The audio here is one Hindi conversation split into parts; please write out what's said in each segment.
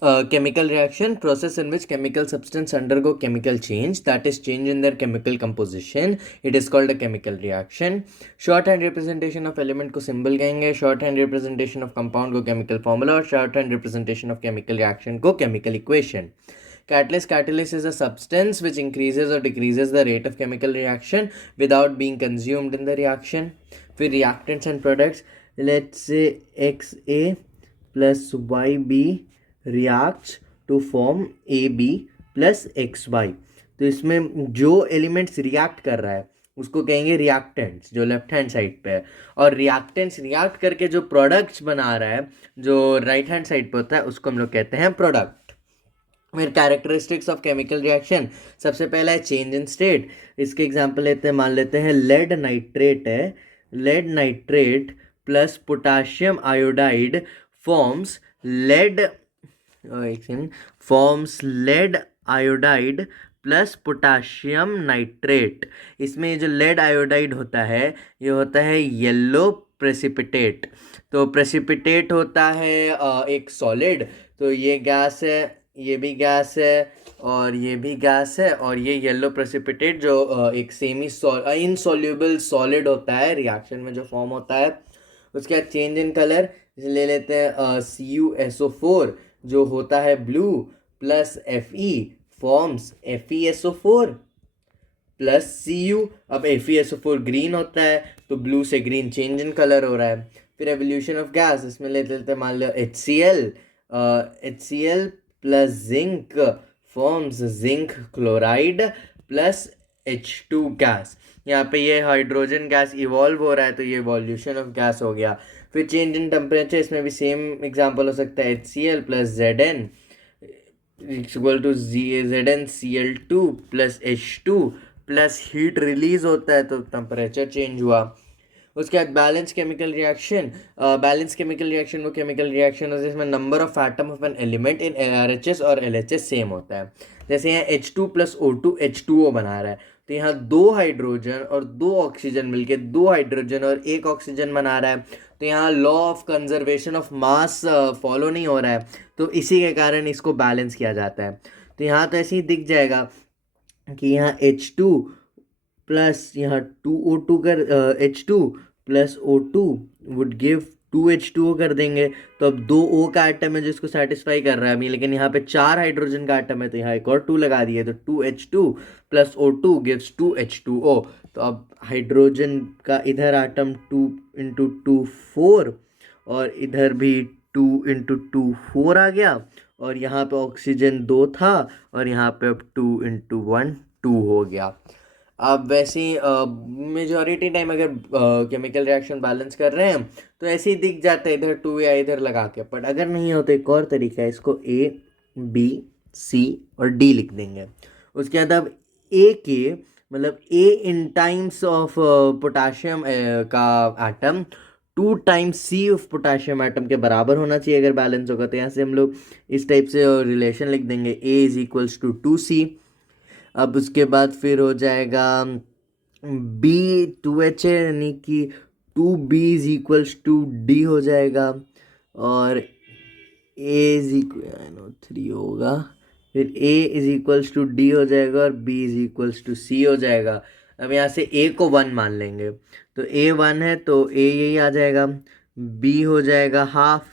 Chemical reaction, process in which chemical substance undergo chemical change, that is change in their chemical composition. It is called a chemical reaction. Shorthand representation of element को symbol कहेंगे, shorthand representation of compound को chemical formula और shorthand representation of chemical reaction को chemical equation. Catalyst is a substance which increases or decreases the rate of chemical reaction without being consumed in the reaction. फिर reactants and products, let's say XA plus YB reacts to form AB plus XY. तो इसमें जो एलिमेंट्स रिएक्ट कर रहा है उसको कहेंगे रिएक्टेंट्स, जो लेफ्ट हैंड साइड पे है, और रिएक्टेंट्स रिएक्ट करके जो प्रोडक्ट्स बना रहा है जो राइट हैंड साइड पे होता है उसको हम लोग कहते हैं प्रोडक्ट. फिर कैरेक्टरिस्टिक्स ऑफ केमिकल रिएक्शन, सबसे पहला है चेंज इन स्टेट. इसके एग्जांपल लेते हैं, मान लेते हैं लेड नाइट्रेट है, lead nitrate plus potassium iodide forms lead iodide plus potassium nitrate. इसमें जो लेड आयोडाइड होता है ये होता है येलो प्रेसिपिटेट. तो प्रेसिपिटेट होता है एक सॉलिड, तो ये गैस है, ये भी गैस है और ये भी गैस है, और ये येलो प्रेसिपिटेट जो एक सेमी इनसॉल्युबल सॉलिड होता है रिएक्शन में जो फॉर्म होता है. उसके बाद चेंज इन कलर ले लेते हैं CuSO4 जो होता है blue plus Fe forms FeSO4 plus Cu. अब FeSO4 ग्रीन होता है तो ब्लू से ग्रीन चेंज इन कलर हो रहा है. फिर एवोल्यूशन ऑफ गैस, इसमें ले लेते हैं मान लो HCl plus zinc forms zinc chloride plus H2 gas. यहाँ पे ये हाइड्रोजन गैस इवॉल्व हो रहा है तो ये इवोल्यूशन ऑफ गैस हो गया. फिर चेंज इन टेम्परेचर, इसमें भी सेम एग्जांपल हो सकता है HCl plus Zn equal to ZnCl2 plus H2 plus heat release होता है तो टेम्परेचर चेंज हुआ. उसके बाद balance chemical reaction. Balance chemical reaction वो केमिकल रिएक्शन है जिसमें number of atom of an element in RHS और LHS सेम होता है. जैसे यहाँ H2 प्लस O2 H2O बना रहा है, तो यहाँ 2 हाइड्रोजन और 2 ऑक्सीजन मिलके 2 हाइड्रोजन और 1 ऑक्सीजन बना रहा है. तो यहाँ law of conservation of mass follow नहीं हो रहा है, तो इसी के कारण इसको बैलेंस किया जाता है. तो यहाँ तो ऐसे ही दिख जाएगा कि यहाँ H2 प्लस यहाँ 2O2 कर H2 plus O2 would give 2H2O कर देंगे. तो अब 2O का आइटम है जो इसको सेटिस्फाई कर रहा है अभी, लेकिन यहाँ पे 4 हाइड्रोजन का आइटम है तो यहाँ एक और 2 लगा दिए तो 2H2 plus O2 gives 2H2O. तो अब हाइड्रोजन का इधर आइटम 2 इंटू 2 4 और इधर भी 2 इंटू 2 4 आ गया, और यहाँ पे ऑक्सीजन 2 था और यहाँ पे अब 2 इंटू 1 2 हो गया. अब वैसे ही मेजॉरिटी टाइम अगर केमिकल रिएक्शन बैलेंस कर रहे हैं तो ऐसे ही दिख जाता है इधर 2 या इधर लगा के. बट अगर नहीं हो तो एक और तरीका है, इसको A B C और D लिख देंगे. उसके बाद अब A के मतलब A in times of potassium का atom 2 times C of potassium atom के बराबर होना चाहिए अगर बैलेंस होगा. तो यहाँ से हम लोग इस टाइप से रिलेशन लिख देंगे A is equals to 2C. अब उसके बाद फिर हो जाएगा B 2H है यानी कि 2B is equals to D हो जाएगा, और A इज इक्वल 3 होगा, फिर A is equals to D हो जाएगा और B is equals to C हो जाएगा. अब यहाँ से A को 1 मान लेंगे तो A 1 है तो A यही आ जाएगा, B हो जाएगा हाफ,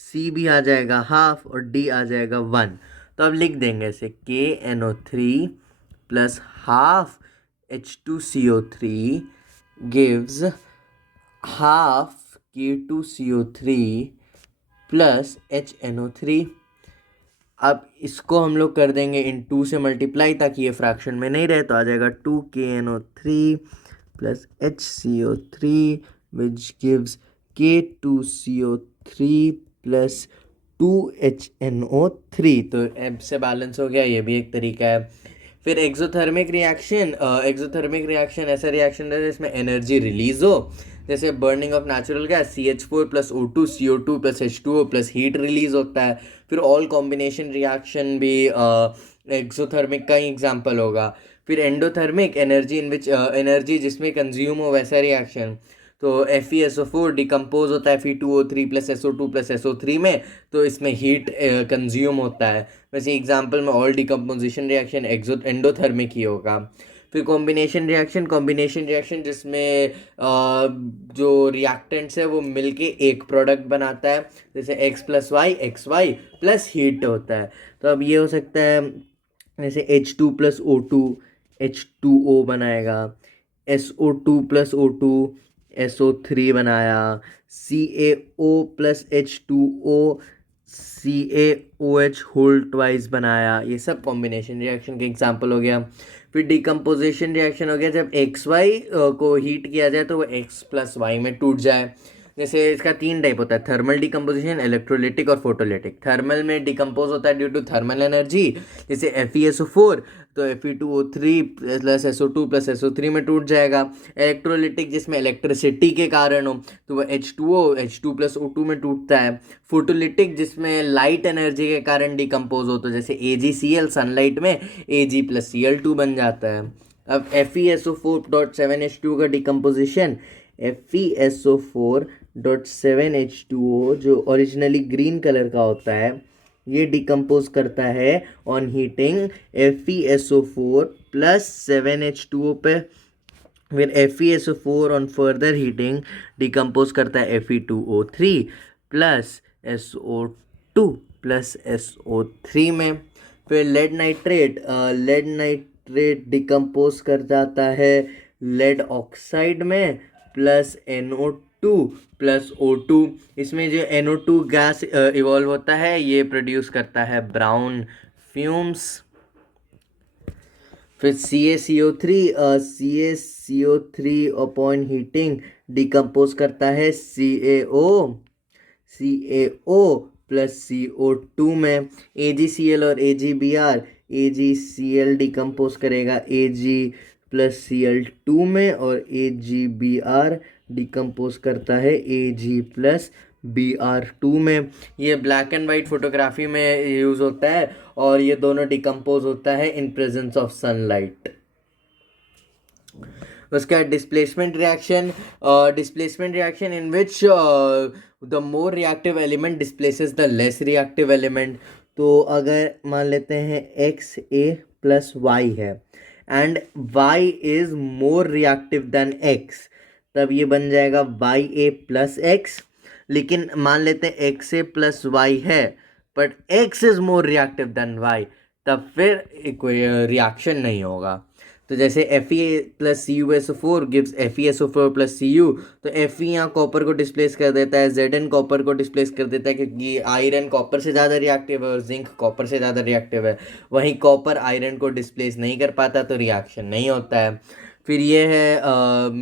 C भी आ जाएगा हाफ और D आ जाएगा 1. तो अब लिख देंगे ऐसे KNO3 plus half H2CO3 gives half K2CO3 plus HNO3. अब इसको हम लोग कर देंगे इन 2 से मल्टीप्लाई ताकि ये फ्रैक्शन में नहीं रहे, तो आ जाएगा 2KNO3 plus HCO3 which gives K2CO3 plus 2HNO3. तो अब से बैलेंस हो गया, ये भी एक तरीका है. फिर एक्सोथर्मिक रिएक्शन. एक्सोथर्मिक रिएक्शन ऐसा रिएक्शन है जिसमें एनर्जी रिलीज हो, जैसे burning of natural gas CH4 plus O2 CO2 plus H2O plus heat release होता है. फिर ऑल कॉम्बिनेशन रिएक्शन भी एक्सोथर्मिक का ही एग्जाम्पल होगा. फिर endothermic energy in which energy जिसमें कंज्यूम हो वैसा रिएक्शन. तो FeSO4 डिकम्पोज होता है Fe2O3 plus SO2 plus SO3 में, तो इसमें हीट कंज्यूम होता है। वैसे एग्जांपल में ऑल डिकम्पोजिशन रिएक्शन एंडोथर्मिक ही होगा। फिर कॉम्बिनेशन रिएक्शन जिसमें जो रिएक्टेंट्स है वो मिलके एक प्रोडक्ट बनाता है, जैसे XY प्लस हीट होता है। तो अब ये हो सकता है जैसे H2 प्लस O2 H2O बनाएगा, SO2 प्लस O2 SO3 बनाया, CaO plus H2O CaOH whole twice बनाया। ये सब कॉम्बिनेशन रिएक्शन के एग्जाम्पल हो गया। फिर डिकम्पोजिशन रिएक्शन हो गया जब XY को हीट किया जाए तो वो X प्लस वाई में टूट जाए। जैसे इसका 3 टाइप होता है, थर्मल डिकम्पोजिशन, इलेक्ट्रोलिटिक और फोटोलिटिक। थर्मल में डिकम्पोज होता है ड्यू टू थर्मल एनर्जी, जैसे FeSO4 तो Fe2O3 plus SO2 plus SO3 में टूट जाएगा। इलेक्ट्रोलिटिक जिसमें इलेक्ट्रिसिटी के कारण हो तो वह H2 प्लस O2 में टूटता है। फोटोलिटिक जिसमें लाइट एनर्जी के कारण डिकम्पोज हो, तो जैसे AgCl सनलाइट में Ag प्लस Cl2 बन जाता है। अब FeSO4.7H2 का डिकम्पोजिशन, FeSO4.7H2O जो ओरिजिनली ग्रीन कलर का होता है, ये डिकम्पोज करता है on heating FeSO4 plus 7H2O पे। फिर FeSO4 on further heating decompose करता है Fe2O3 plus SO2 plus SO3 में। फिर लेड नाइट्रेट डिकम्पोज कर जाता है लेड ऑक्साइड में प्लस NO2 प्लस O2। इसमें जो NO2 गैस इवॉल्व होता है ये प्रोड्यूस करता है ब्राउन फ्यूम्स। फिर CaCO3 अपॉन हीटिंग डिकम्पोज करता है CaO प्लस CO2 में। AgCl और AgCl डिकम्पोज करेगा Ag प्लस Cl2 में, और AgBr डिकम्पोज करता है Ag प्लस Br2 में। ये ब्लैक एंड वाइट फोटोग्राफी में यूज़ होता है और ये दोनों डिकम्पोज होता है इन प्रेजेंस ऑफ सनलाइट। उसका displacement reaction in which the more reactive element displaces the less reactive element. तो अगर मान लेते हैं XA प्लस वाई है and Y is more reactive than X, तब ये बन जाएगा YA प्लस X। लेकिन मान लेते हैं XA प्लस वाई है but X is more reactive than Y, तब फिर कोई रिएक्शन नहीं होगा। तो जैसे Fe plus CuSO4 gives FeSO4 plus Cu, तो Fe यहाँ कॉपर को डिस्प्लेस कर देता है, Zn कॉपर को डिस्प्लेस कर देता है क्योंकि आयरन कॉपर से ज़्यादा रिएक्टिव है और जिंक कॉपर से ज़्यादा रिएक्टिव है। वहीं कॉपर आयरन को डिस्प्लेस नहीं कर पाता तो रिएक्शन नहीं होता है। फिर ये है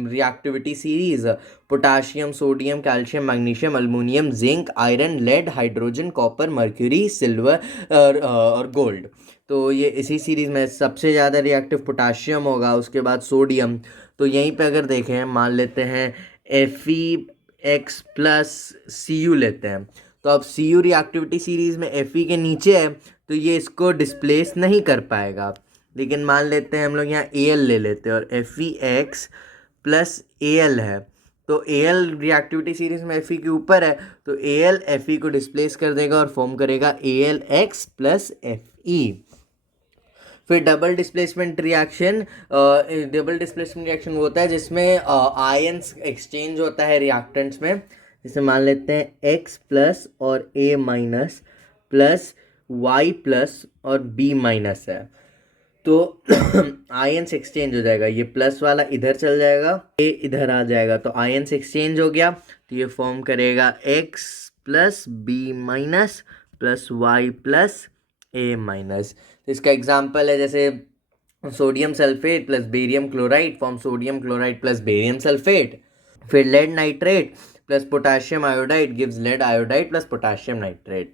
reactivity series, potassium, sodium, calcium, magnesium, aluminium, zinc, iron, lead, hydrogen, copper, mercury, silver और गोल्ड। तो ये इसी सीरीज़ में सबसे ज़्यादा रिएक्टिव पोटाशियम होगा, उसके बाद सोडियम। तो यहीं पे अगर देखें, मान लेते हैं FeX प्लस Cu लेते हैं, तो अब Cu रिएक्टिविटी सीरीज़ में Fe के नीचे है तो ये इसको डिस्प्लेस नहीं कर पाएगा। लेकिन मान लेते हैं हम लोग यहाँ Al ले लेते हैं और FeX प्लस Al है, तो Al रिएक्टिविटी सीरीज में Fe के ऊपर है तो Al Fe को डिस्प्लेस कर देगा और फॉर्म करेगा AlX प्लस Fe। फिर डबल डिस्प्लेसमेंट रिएक्शन वो होता है जिसमें आयंस एक्सचेंज होता है रिएक्टेंट्स में। जैसे मान लेते हैं X प्लस और A minus plus Y plus और B माइनस है, तो आयंस एक्सचेंज हो जाएगा। ये प्लस वाला इधर चल जाएगा, A इधर आ जाएगा, तो आयंस एक्सचेंज हो गया। तो ये फॉर्म करेगा X plus B minus plus Y plus A minus. तो इसका एग्जाम्पल है जैसे sodium sulphate plus barium chloride form sodium chloride plus barium sulphate. फिर lead nitrate plus potassium iodide gives lead iodide plus potassium nitrate.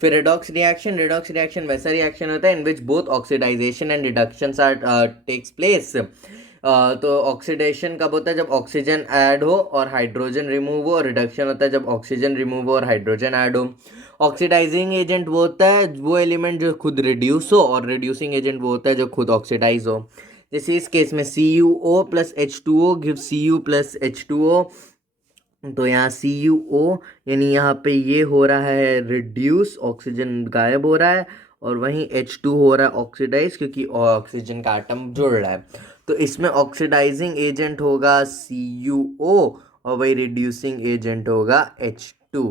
फिर रेडॉक्स रिएक्शन वैसा रिएक्शन होता है in which both oxidisation and reduction takes place. तो ऑक्सीडेशन कब होता है, जब ऑक्सीजन ऐड हो और हाइड्रोजन रिमूव हो, और रिडक्शन होता है जब ऑक्सीजन रिमूव हो और हाइड्रोजन ऐड हो। ऑक्सीडाइजिंग एजेंट वो होता है वो एलिमेंट जो खुद रिड्यूस हो, और रिड्यूसिंग एजेंट वो होता है जो खुद ऑक्सीडाइज हो। जैसे इस केस में CuO plus H2O give Cu plus H2O, तो यहाँ CuO यानी यहाँ पे ये हो रहा है रिड्यूस, ऑक्सीजन गायब हो रहा है, और वहीं H2 हो रहा है ऑक्सीडाइज, क्योंकि ऑक्सीजन का आटम जुड़ रहा है। तो इसमें ऑक्सीडाइजिंग एजेंट होगा CuO और वही रिड्यूसिंग एजेंट होगा H2।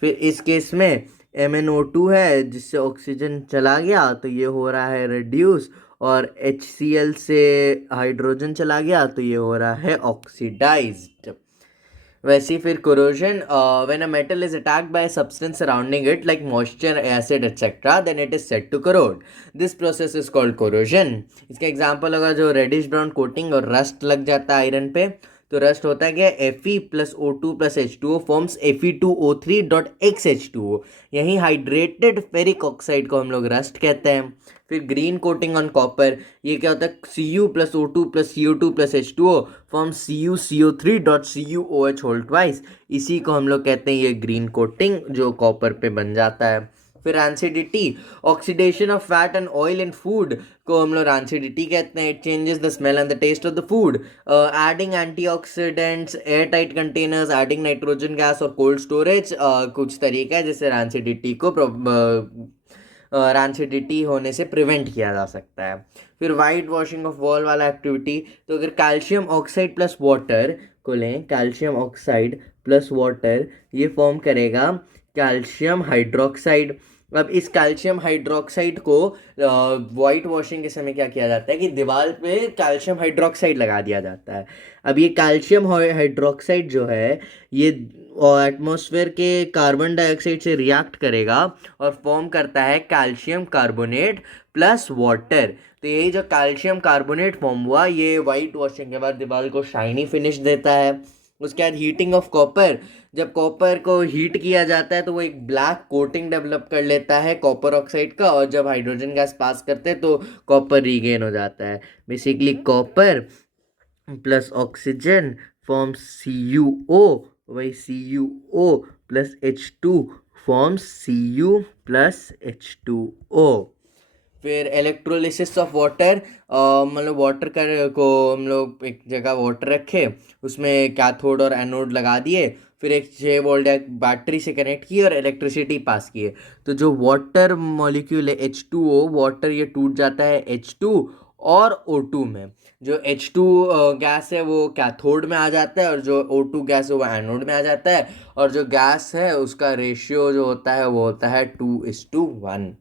फिर इस केस में MnO2 है जिससे ऑक्सीजन चला गया तो ये हो रहा है रिड्यूस, और HCl से हाइड्रोजन चला गया तो ये हो रहा है ऑक्सीडाइज्ड। वैसे ही फिर corrosion, when a metal is attacked by a substance surrounding it like moisture, acid etc, then it is said to corrode. This process is called corrosion. इसका एग्जांपल होगा जो रेडिश ब्राउन कोटिंग और रस्ट लग जाता है आयरन पे, तो रस्ट होता है क्या, Fe plus O2 plus H2O forms Fe2O3 dot XH2O। यही हाइड्रेटेड फेरिक ऑक्साइड को हम लोग रस्ट कहते हैं। फिर ग्रीन कोटिंग ऑन कॉपर, ये क्या होता है, Cu plus O2 plus CO2 plus H2O forms CuCO3 dot CuOH whole twice. इसी को हम लोग कहते हैं ये ग्रीन कोटिंग जो कॉपर पे बन जाता है। फिर rancidity, oxidation of fat and oil in food को हम लोग रैंसिडिटी कहते हैं। It changes the smell and the taste of the food. Adding antioxidants, air tight containers, adding nitrogen gas और कोल्ड स्टोरेज कुछ तरीका है जिससे रैंसिडिटी को रैंसिडिटी होने से प्रिवेंट किया जा सकता है। फिर वाइट वॉशिंग ऑफ वॉल वाला एक्टिविटी, तो अगर कैल्शियम ऑक्साइड प्लस वाटर को लें, कैल्शियम ऑक्साइड प्लस वाटर ये फॉर्म करेगा कैल्शियम हाइड्रोक्साइड। अब इस कैल्शियम हाइड्रोक्साइड को वाइट वॉशिंग के समय क्या किया जाता है कि दीवार पे कैल्शियम हाइड्रोक्साइड लगा दिया जाता है। अब ये कैल्शियम हाइड्रोक्साइड जो है ये एटमॉस्फेयर के कार्बन डाइऑक्साइड से रिएक्ट करेगा और फॉर्म करता है कैल्शियम कार्बोनेट प्लस वाटर। तो यही जो कैल्शियम कार्बोनेट फॉर्म हुआ ये वाइट वॉशिंग के बाद दीवार को शाइनी फिनिश देता है। उसके बाद हीटिंग ऑफ कॉपर, जब कॉपर को हीट किया जाता है तो वो एक ब्लैक कोटिंग डेवलप कर लेता है कॉपर ऑक्साइड का, और जब हाइड्रोजन गैस पास करते हैं तो कॉपर रीगेन हो जाता है। Basically copper plus oxygen forms CuO, वही CuO plus H2 forms Cu plus H2O। फिर इलेक्ट्रोलिसिस ऑफ वाटर, मतलब वाटर को हम लोग एक जगह वाटर रखे, उसमें कैथोड और एनोड लगा दिए, फिर एक 6 वोल्ट एक बैटरी से कनेक्ट किए और इलेक्ट्रिसिटी पास किए। तो जो वाटर मॉलिक्यूल है H2O, वाटर ये टूट जाता है H2 और O2 में। जो H2 गैस है वो कैथोड में आ जाता है और जो O2 गैस है वो एनोड में आ जाता है, और जो गैस है उसका रेशियो जो होता है वो होता है 2:1।